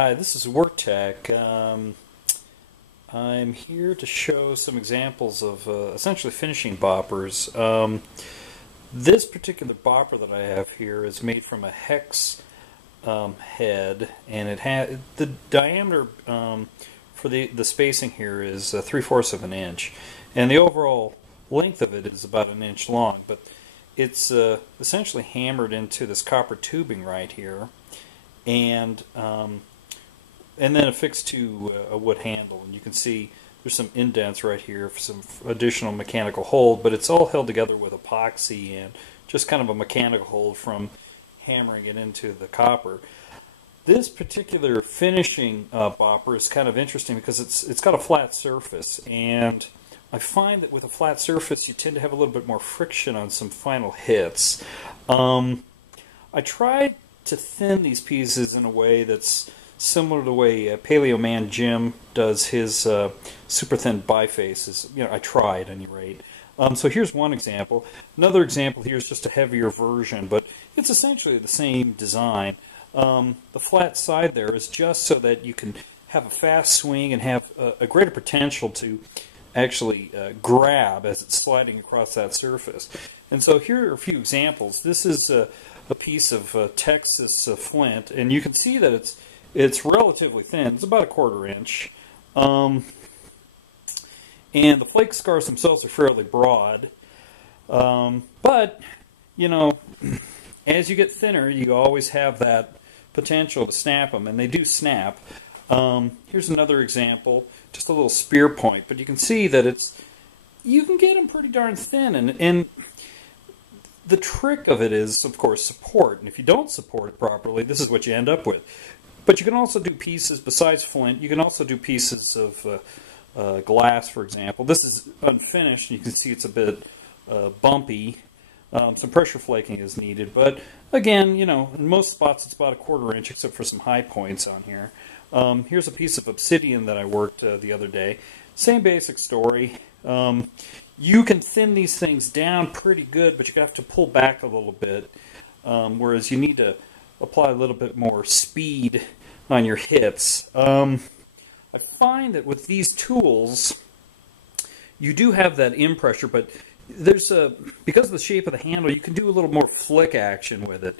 Hi, this is WorkTech. I'm here to show some examples of essentially finishing boppers. This particular bopper that I have here is made from a hex head, and it had the diameter for the spacing here is 3/4 of an inch, and the overall length of it is about an inch long. But it's essentially hammered into this copper tubing right here, and then affixed to a wood handle. And you can see there's some indents right here for some additional mechanical hold, but it's all held together with epoxy and just kind of a mechanical hold from hammering it into the copper. This particular finishing bopper is kind of interesting because it's got a flat surface, and I find that with a flat surface you tend to have a little bit more friction on some final hits. I tried to thin these pieces in a way that's similar to the way Paleo Man Jim does his super thin bifaces. I tried at any rate. So here's one example. Another example here is just a heavier version, but it's essentially the same design. The flat side there is just so that you can have a fast swing and have a greater potential to actually grab as it's sliding across that surface. And so here are a few examples. This is a piece of Texas flint, and you can see that it's relatively thin. It's about 1/4 inch. And the flake scars themselves are fairly broad. But, as you get thinner, you always have that potential to snap them, and they do snap. Here's another example, just a little spear point, but you can see that you can get them pretty darn thin, and the trick of it is, of course, support. And if you don't support it properly, this is what you end up with. But you can also do pieces, besides flint, you can also do pieces of glass, for example. This is unfinished, and you can see it's a bit bumpy. Some pressure flaking is needed, but again, in most spots it's about 1/4 inch, except for some high points on here. Here's a piece of obsidian that I worked the other day. Same basic story. You can thin these things down pretty good, but you have to pull back a little bit, whereas you need to apply a little bit more speed on your hits. I find that with these tools, you do have that in pressure, but because of the shape of the handle, you can do a little more flick action with it.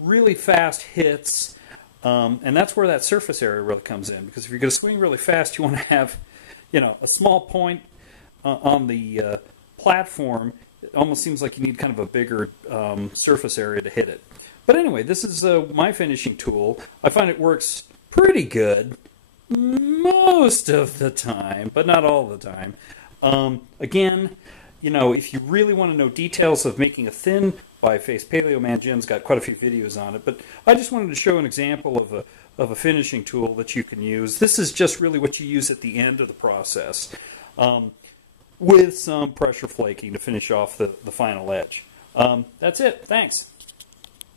Really fast hits, and that's where that surface area really comes in. Because if you're going to swing really fast, you want to have, a small point on the platform. It almost seems like you need kind of a bigger surface area to hit it. But anyway, this is my finishing tool. I find it works pretty good most of the time, but not all the time. Again, if you really want to know details of making a thin biface, Paleo Man Jim's got quite a few videos on it, but I just wanted to show an example of a finishing tool that you can use. This is just really what you use at the end of the process, with some pressure flaking to finish off the final edge. That's it. Thanks.